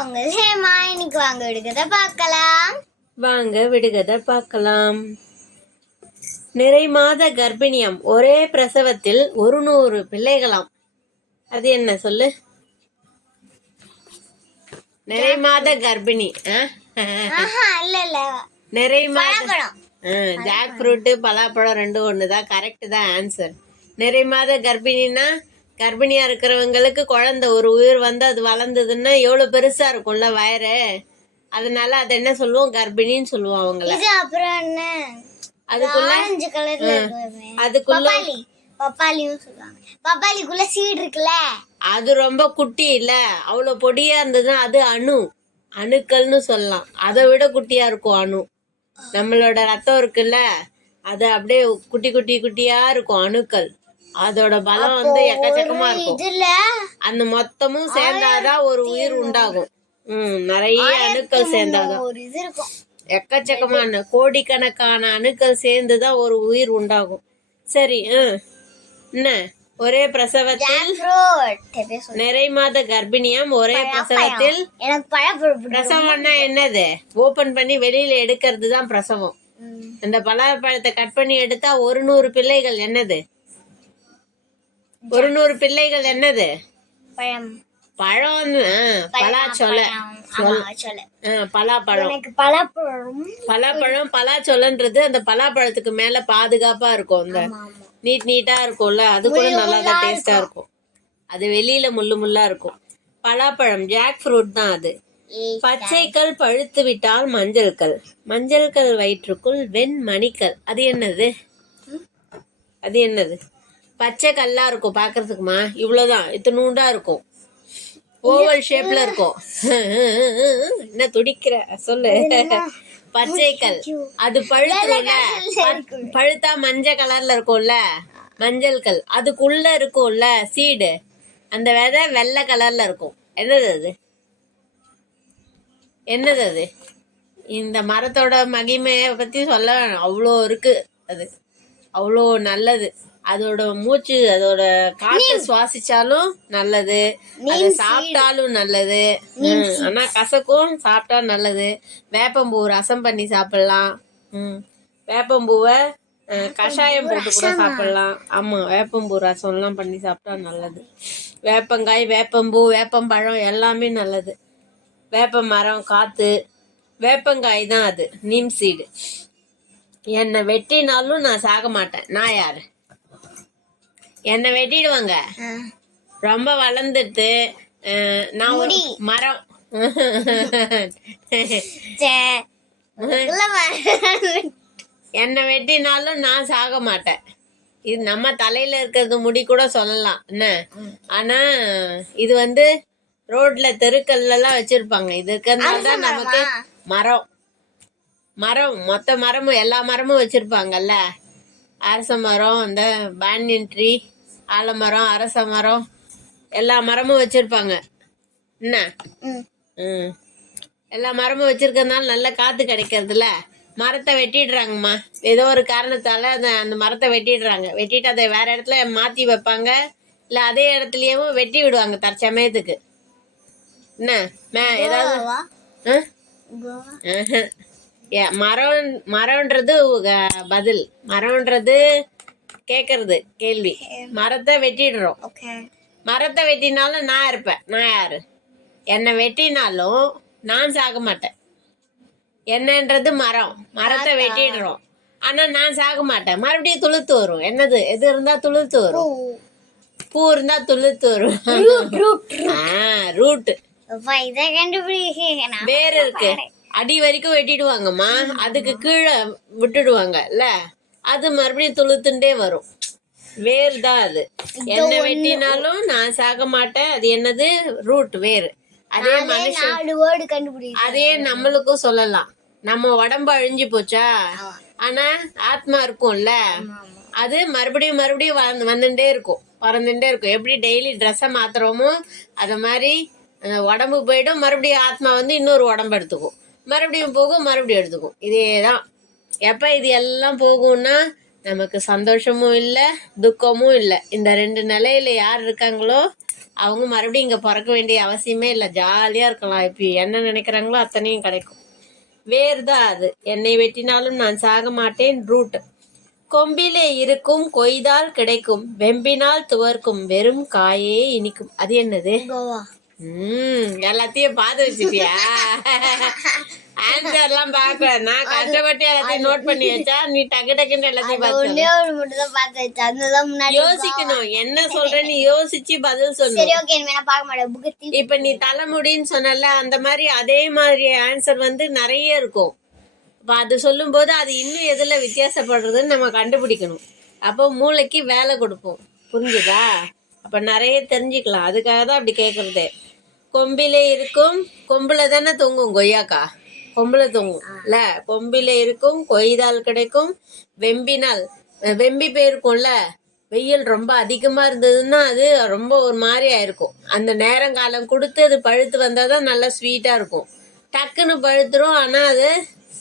உங்கள் ஹேமா இன்னைக்கு வாங்க விடுக்கதை பார்க்கலாம். வாங்க விடுகதை பார்க்கலாம். நிறை மாத கர்ப்பிணியம் ஒரே பிரசவத்தில் ஒரு நூறு பிள்ளைகளாம். அது என்ன சொல்லு? நிறை மாத கர்ப்பிணி நிறை மாத ஜாக் ஃப்ரூட்டு பலாப்பழம் ரெண்டும் ஒன்று தான் கரெக்டு தான் ஆன்சர் நிறை மாத கர்ப்பிணினா கர்ப்பிணியா இருக்கிறவங்களுக்கு குழந்தை ஒரு உயிர் வந்து அது வளர்ந்ததுன்னா எவ்வளோ பெருசா இருக்கும்ல வயறு? அதனால அதை என்ன சொல்லுவோம்? கர்ப்பிணின்னு சொல்லுவோம் அவங்கள. அப்புறம் என்ன? அதுக்குள்ள ஆரஞ்சு கலர்ல இருக்குமே. அதுக்குள்ள பப்பாளி. பப்பாளியும் சொல்லுவாங்க. பப்பாளிக்குள்ள சீடு இருக்குல்ல? அது ரொம்ப குட்டி இல்ல. அவ்வளோ பொடியா இருந்ததுன்னா அது அணு. அணுக்கள்னு சொல்லலாம். அதை விட குட்டியா இருக்கும் அணு. நம்மளோட ரத்தம் இருக்குல்ல. அது அப்படியே குட்டி குட்டி குட்டியா இருக்கும் அணுக்கள். அதோட பலம் வந்து எக்கச்சக்கமா இருக்கும். அந்த மொத்தமும் சேர்ந்தாதான் ஒரு உயிர் உண்டாகும். ம் நிறைய அணுக்கள் சேர்ந்தாதான். எக்கச்சக்கமான கோடிக்கணக்கான அணுக்கள் சேர்ந்துதான் ஒரு உயிர் உண்டாகும். சரி என்ன? ஒரே பிரசவத்தில் நிறை மாத கர்ப்பிணியம் ஒரே பிரசவத்தில் பிரசவம்னா என்னது? ஓபன் பண்ணி வெளியில எடுக்கிறது தான் பிரசவம் அந்த பலாப்பழத்தை கட் பண்ணி எடுத்தா ஒரு நூறு பிள்ளைகள் என்னது? ஒரு நூறு பிள்ளைகள் என்னது? பழம். பழம் பலாச்சொலை. பலாப்பழம். எனக்கு பழப்பழம் பலாப்பழம் பலாச்சொலன்றது அந்த பலாப்பழத்துக்கு மேல பாதுகாப்பா இருக்கும் அந்த நீட் நீட்டா இருக்கும்ல அது கூட நல்லா டேஸ்டா இருக்கும். அது வெளியில முள்ளு முள்ளா இருக்கும். பலாப்பழம் ஜாக் ஃப்ரூட் தான் அது. பச்சைக்கல் பழுத்து விட்டால் மஞ்சள்கள் மஞ்சள்கள் வயிற்றுக்குள் வெண் மணிக்கல். அது என்னது? அது என்னது? பச்சை கல்லா இருக்கும் பாக்குறதுக்குமா? இவ்வளவுதான். இத்தினூண்டா இருக்கும். ஓவல் ஷேப்ல இருக்கும். என்ன துடிக்கிற? சொல்லு. பச்சைக்கல் அது பழுத்துரும்ல. ப- பழுத்தா மஞ்சள் கலர்ல இருக்கும்ல? மஞ்சள் கல். அதுக்குள்ள இருக்கும்ல சீடு அந்த விதை வெள்ளை கலர்ல இருக்கும். என்னது அது? என்னது அது? இந்த மரத்தோட மகிமையை பத்தி சொல்ல வேணாம். அவ்வளோ இருக்கு அது. அவ்வளோ நல்லது. அதோட மூச்சு அதோட காற்று சுவாசிச்சாலும் நல்லது. அதை சாப்பிட்டாலும் நல்லது. ஆனா கசக்கும் சாப்பிட்டா நல்லது. வேப்பம்பூ ரசம் பண்ணி சாப்பிடலாம். ம். வேப்பம்பூவை கஷாயம் போட்டு கூட சாப்பிடலாம். ஆமா வேப்பம்பூ ரசம்லாம் பண்ணி சாப்பிட்டா நல்லது. வேப்பங்காய் வேப்பம்பூ வேப்பம்பழம் எல்லாமே நல்லது. வேப்ப மரம் காத்து வேப்பங்காய் தான் அது. Neem seed. என்னை வெட்டினாலும் நான் சாக மாட்டேன். நான் யாரு? என்னை வெட்டிடுவாங்க. ரொம்ப வளர்ந்துட்டு நான் ஒரு மரம். என்னை வெட்டினாலும் நான் சாக மாட்டேன். இது நம்ம தலையில இருக்கிறது முடி கூட சொல்லலாம். என்ன? ஆனா இது வந்து ரோட்ல தெருக்கள்ல எல்லாம் வச்சிருப்பாங்க. இது இருக்கிறதுனால தான் நமக்கு மரம்? மரம். மொத்த மரமும் எல்லா மரமும் வச்சிருப்பாங்கல்ல? அரச மரம் இந்த பேனியன் ட்ரீ ஆலமரம் அரச மரம் எல்லா மரமும் வச்சிருப்பாங்க. என்ன? ம். ம். எல்லா மரமும் வச்சிருக்கறதுனால நல்ல காத்து கிடைக்கிறதுல. மரத்தை வெட்டிடுறாங்கம்மா. ஏதோ ஒரு காரணத்தால அந்த அந்த மரத்தை வெட்டிடுறாங்க. வெட்டிட்டு அதை வேற இடத்துல மாத்தி வைப்பாங்க. இல்ல அதே இடத்துலயும் வெட்டி விடுவாங்க தற்சமயத்துக்கு என்ன? மே ஏதாவது மரம் மரம்ன்றது பதில். மரம்ன்றது கேக்குறது கேள்வி. மரத்தை வெட்டிடுறோம். மரத்தை வெட்டினாலும் நான் இருப்பேன். நான் யாரு? என்னை வெட்டினாலும் நான் சாக மாட்டேன். என்னன்றது மரம். மரத்தை வெட்டிடுறோம். ஆனா நான் சாக மாட்டேன். மறுபடியும் துளுத்து வரும். என்னது? எது இருந்தா துளுத்து வரும்? பூ. இருந்தா துளுத்து வரும். ரூட் அப்பா, இதை கண்டுபிடிக்க நான் வேர் இருக்கு. அடி வரைக்கும் வெட்டிடுவாங்கம்மா. அதுக்கு கீழே விட்டுடுவாங்க இல்ல? அது மறுபடியும் துளுத்துண்டே வரும். வேர் தான் அது என்ன வெட்டினாலும் நான் சாக மாட்டேன். அது என்னது? ரூட் வேர். அதே மனுஷன். அதே நம்மளுக்கும் சொல்லலாம். நம்ம உடம்பு அழிஞ்சு போச்சா? ஆனா ஆத்மா இருக்கும்ல? அது மறுபடியும் மறுபடியும் வளர்ந்து வந்துட்டே இருக்கும். பறந்துட்டே இருக்கும். எப்படி டெய்லி ட்ரெஸ்ஸை மாத்துறோமோ அது மாதிரி உடம்பு போயிடும். மறுபடியும் ஆத்மா வந்து இன்னொரு உடம்பு எடுத்துக்கும். மறுபடியும் போகும் மறுபடியும் எடுத்துக்கும். இதே தான் எப்போ இது எல்லாம் போகும்னா நமக்கு சந்தோஷமும் இல்லை துக்கமும் இல்லை. இந்த ரெண்டு நிலையில யார் இருக்காங்களோ அவங்க மறுபடியும் இங்கே பிறக்க வேண்டிய அவசியமே இல்லை. ஜாலியாக இருக்கலாம். இப்போ என்ன நினைக்கிறாங்களோ அத்தனையும் கிடைக்கும். வேர் தான் அது? என்னை வெட்டினாலும் நான் சாக மாட்டேன். ரூட். கொம்பிலே இருக்கும் கொய்தால் கிடைக்கும். வெம்பினால் துவர்க்கும். வெறும் காயே இனிக்கும். அது என்னது? கோவா. ம் எல்லாத்தையும் பார்த்து வச்சுட்டியா? ஆன்சர்லாம் பார்க்கல. நான் கஷ்டப்பட்டு எல்லாத்தையும் நோட் பண்ணி வச்சா நீ டக்கு டக்குன்னு எல்லாத்தையும் பார்த்து ஒரு மட்டும் தான் பார்த்து வச்சேன் அதுதான் முன்னாடி யோசிக்கணும். என்ன சொல்றேன்னு யோசிச்சு பதில் சொல்லணும். சரி ஓகே வேணா பார்க்க மாட்டேன். புக்கு இப்ப நீ தலைமுடின்னு சொன்னல அந்த மாதிரி அதே மாதிரி ஆன்சர் வந்து நிறைய இருக்கும். அப்ப அது சொல்லும்போது அது இன்னும் எதுல வித்தியாசப்படுறதுன்னு நம்ம கண்டுபிடிக்கணும். அப்போ மூளைக்கு வேலை கொடுப்போம். புரிஞ்சுதா? அப்ப நிறைய தெரிஞ்சுக்கலாம். அதுக்காக தான் அப்படி கேட்கறது கொம்பிலே இருக்கும் கொம்புல தானே தொங்கும் கொய்யாக்கா? கொம்புல தொங்கும் இல்ல கொம்பில இருக்கும் கொய்தால் கிடைக்கும் வெம்பினால். வெம்பி போயிருக்கும்ல வெயில் ரொம்ப அதிகமா இருந்ததுன்னா அது ரொம்ப ஒரு மாதிரி ஆயிருக்கும். அந்த நேரங்காலம் கொடுத்து அது பழுத்து வந்தால் தான் நல்லா ஸ்வீட்டா இருக்கும். டக்குன்னு பழுத்துரும் ஆனா அது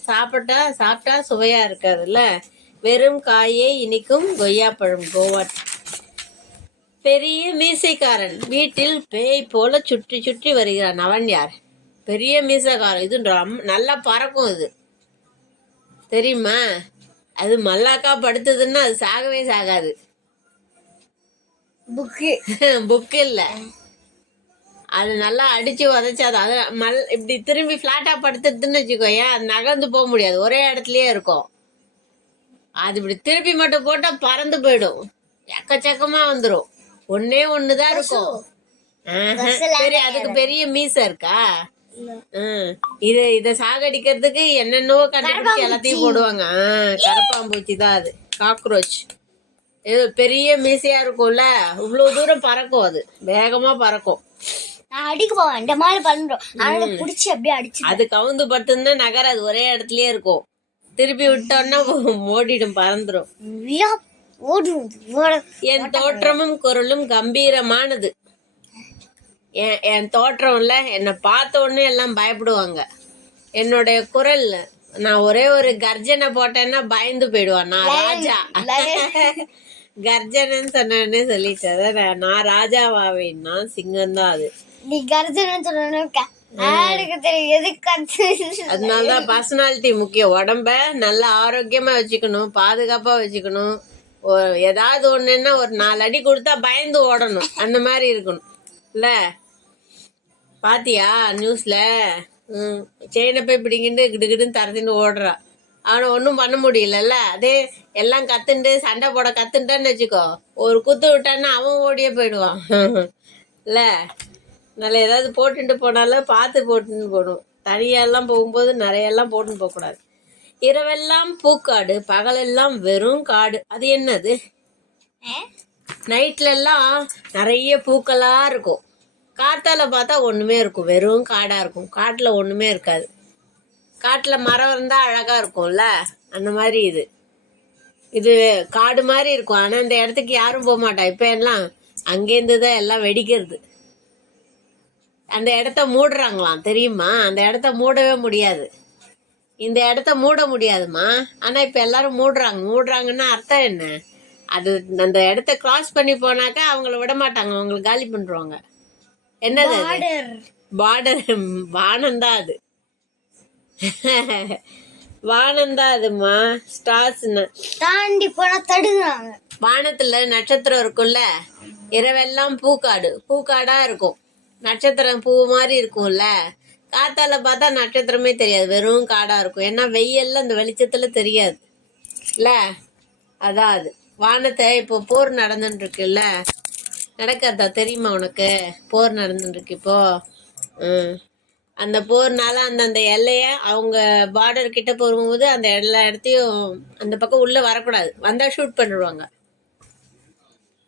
சாப்பிட்டா சாப்பிட்டா சுவையா இருக்காதுல்ல. வெறும் காயே இனிக்கும் கொய்யாப்பழம் கோவா. பெரிய மீசைக்காரன் வீட்டில் பேய் போல சுற்றி சுற்றி வருகிறான். அவன் யார்? பெரிய மீசைக்காரன் இது ரொம்ப நல்லா பறக்கும் இது. தெரியுமா? அது மல்லாக்கா படுத்ததுன்னா அது சாகவே சாகாது. புக்கு. புக்கு இல்ல. அது நல்லா அடிச்சு உதச்சாது அது மல் இப்படி திரும்பி ஃப்ளாட்டா படுத்துதுன்னு வச்சுக்கோயேன் அது நகர்ந்து போக முடியாது. ஒரே இடத்துலயே இருக்கும். அது இப்படி திருப்பி மட்டும் போட்டா பறந்து போயிடும். எக்கச்சக்கமா வந்துரும். ஒன்னே ஒண்ணுதான் இருக்கும். ஆஹா. சரி அதுக்கு பெரிய மீசை இருக்கா. இது இத சாகடிக்கிறதுக்கு என்னென்னவோ கண்டுபிடிச்சு எல்லாத்தையும் போடுவாங்க. கரப்பாம்பூச்சி தான் அது. காக்ரோச். இது பெரிய மீசையா இருக்கும்ல. இவ்வளவு தூரம் பறக்கும் அது. வேகமா பறக்கும். நான் அடிக்க போவேன். இந்த மாதிரி அதனால புடிச்சு அப்படியே அடிச்சு அது கவுந்து பட்டுன்னா நகர் அது ஒரே இடத்துலயே இருக்கும். திருப்பி விட்டோம்னா ஓடிடும் பறந்துடும் ஓடும். என் தோற்றமும் குரலும் கம்பீரமானது. என் என் தோற்றம்ல என்னை பார்த்த உடனே எல்லாம் பயப்படுவாங்க. என்னுடைய குரல் நான் ஒரே ஒரு கர்ஜனை போட்டேன்னா பயந்து போயிடுவான். நான் ராஜா. கர்ஜனைன்னு சொன்னேன்னு சொல்லிட்டு நான் ராஜாவாவேன். நான் சிங்கம் தான் அது. நீ கருத்துன்னு சொன்ன அதனாலதான் பர்சனாலிட்டி முக்கியம். உடம்ப நல்லா ஆரோக்கியமா வச்சுக்கணும் பாதுகாப்பா வச்சுக்கணும். ஏதாவது ஒண்ணுன்னா ஒரு நாலு அடி கொடுத்தா பயந்து ஓடணும். அந்த மாதிரி இருக்கணும். இல்ல? பாத்தியா நியூஸ்ல ம் செயினை போய் பிடிங்கிட்டு கிடுகிடுன்னு தரத்தின்னு ஓடுறா. அவனை ஒன்றும் பண்ண முடியலல்ல. அதே எல்லாம் கத்துண்டு சண்டை போட கத்துட்டான்னு வச்சுக்கோ. ஒரு குத்து விட்டான்னா அவன் ஓடியே போயிடுவான். இல்ல நல்ல ஏதாவது போட்டுட்டு போனாலும் பார்த்து போட்டுன்னு போகணும் தனியாலாம் போகும்போது நிறையெல்லாம் போட்டுன்னு போகக்கூடாது. இரவெல்லாம் பூக்காடு பகலெல்லாம் வெறும் காடு. அது என்னது? நைட்ல எல்லாம் நிறைய பூக்களா இருக்கும். காத்தால பார்த்தா ஒன்றுமே இருக்கும். வெறும் காடாக இருக்கும். காட்டில் ஒன்றுமே இருக்காது. காட்டில் மரம் இருந்தால் அழகாக இருக்கும்ல? அந்த மாதிரி இது. இது காடு மாதிரி இருக்கும். ஆனால் இந்த இடத்துக்கு யாரும் போக மாட்டா. இப்போ எல்லாம் அங்கேருந்து தான் எல்லாம் வெடிக்கிறது. அந்த இடத்த மூடுறாங்களாம். தெரியுமா? அந்த இடத்த மூடவே முடியாது. இந்த இடத்த மூட முடியாதுமா ஆனால் இப்போ எல்லாரும் மூடுறாங்க. மூடுறாங்கன்னா அர்த்தம் என்ன? அது அந்த இடத்த கிராஸ் பண்ணி போனாக்கா அவங்கள விட மாட்டாங்க. அவங்களுக்கு காலி பண்ணுறாங்க என்னது பார்டர் வானம்தான் அது. வானம்தான் அதுமா ஸ்டார்ஸ்னு தாண்டி போனா தடுக்கிறாங்க. வானத்துல நட்சத்திரம் இருக்கும்ல? இரவெல்லாம் பூக்காடு. பூக்காடா இருக்கும். நட்சத்திரம் பூ மாதிரி இருக்கும்ல? காத்தால பார்த்தா நட்சத்திரமே தெரியாது. வெறும் காடா இருக்கும். ஏன்னா வெயில்ல அந்த வெளிச்சத்துல தெரியாது. இல்ல? அதான் அது. வானத்தை இப்போ போர் நடந்துட்டு இருக்குல்ல நடக்கிறதா தெரியுமா உனக்கு? போர் நடந்துருக்கு இப்போ. அந்த போர்னால அந்தந்த எல்லையை அவங்க பார்டர் கிட்ட போகும்போது அந்த எல்லா இடத்தையும் அந்த பக்கம் உள்ளே வரக்கூடாது. வந்தால் ஷூட் பண்ணிடுவாங்க.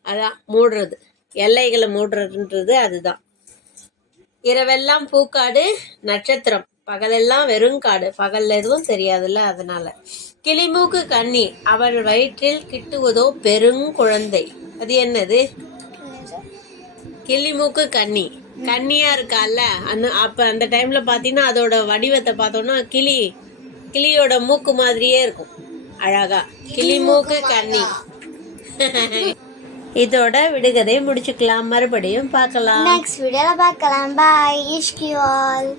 அதான் மூடுறது. எல்லைகளை மூடுறதுன்றது அதுதான். இரவெல்லாம் பூக்காடு நட்சத்திரம். பகலெல்லாம் வெறும் காடு. பகல்ல எதுவும் தெரியாதுல்ல அதனால. கிளிமூக்கு கன்னி அவள் வயிற்றில் கிட்டுவதோ பெருங்குழந்தை அது என்னது? கிளிமூக்கு கன்னி. கன்னியா இருக்கால்ல? அந்த அப்ப அந்த டைம்ல பாத்தீங்கன்னா அதோட வடிவத்தை பார்த்தோம்னா கிளி கிளியோட மூக்கு மாதிரியே இருக்கும். அழகா. கிளி மூக்கு கன்னி. இதோட விடுகதை முடிச்சுக்கலாம். மறுபடியும் பார்க்கலாம். நெக்ஸ்ட் வீடியோல பார்க்கலாம். பாய் இஷ்கியூ ஆல்